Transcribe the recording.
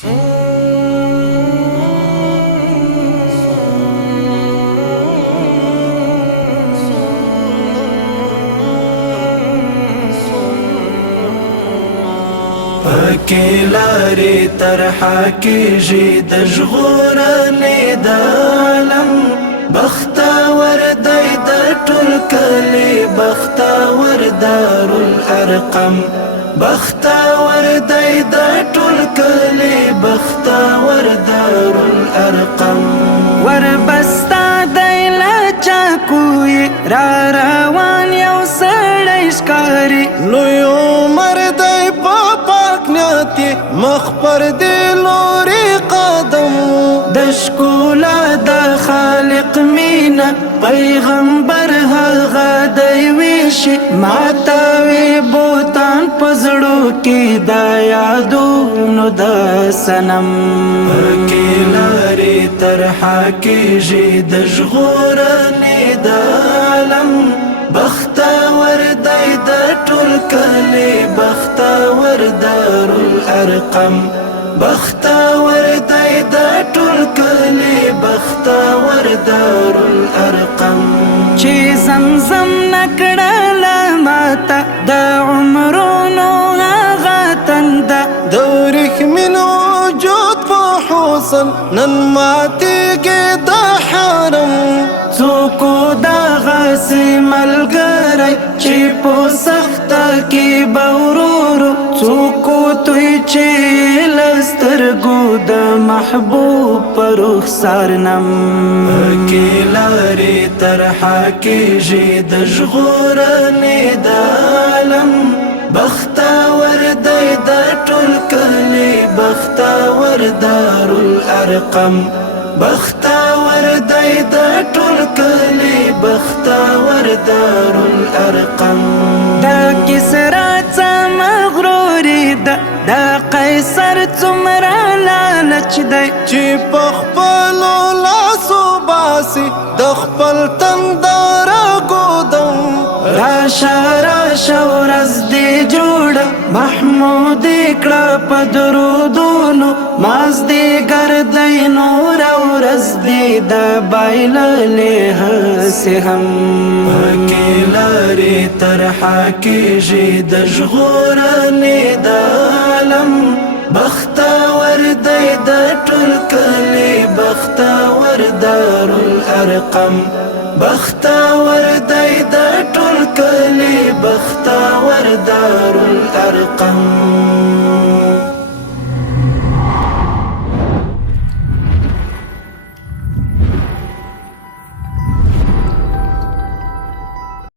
پکې لارې طرحه کېږي د ژغورنې د عالم بختور دی د ټول کلي بختور دارالارقم بختور دی د ټول کلي بختور دارالارقم وربستا دی له چاکوی را روان یو سړی ښکاري لوی عمر دی په پاک نیت مخ پر دې لوري قدم د ښکلا د خالق مینه پیغمبر هغه دی ویشي ماتوي بوتان په زړو کې د یادونو د صنم پکې لارې طرحه کېږي د ژغورنې د عالم بختور دی د ټول کلي بختور دارالارقم بختور دی د ټول کلي بختور دارالارقم چې زمزم نکړله ماته د عمرونو هغه تنده د ورېښمین وجود په حسن نن ماتېږي د حرم څوک دغسې ملګری چې په سخته کې به ورورو څوک توی چې له سترګو د محبوب په رخسار نم پکې لارې طرحه کېږي د ژغورنې د عالم بختور دی د ټول کلي بختور دارالارقم بختور دی د ټول کلي بختور دارالارقم د کسرا څه مغروري ده د قیصر څومره لالچ دی چې په خپلو لاسو باسي د خپل تندر ګودم راشه راشه ورځ دې جوړه محمود کړه په درودونو مازدیګر دی نوره ورځ دې د بایللې هسې هم پکې لارې طرحه کېږي د ژغورنې د عالم بختور دی د ټول کلي بختور دارالارقم بختور دی د ټول کلي بختور دارالارقم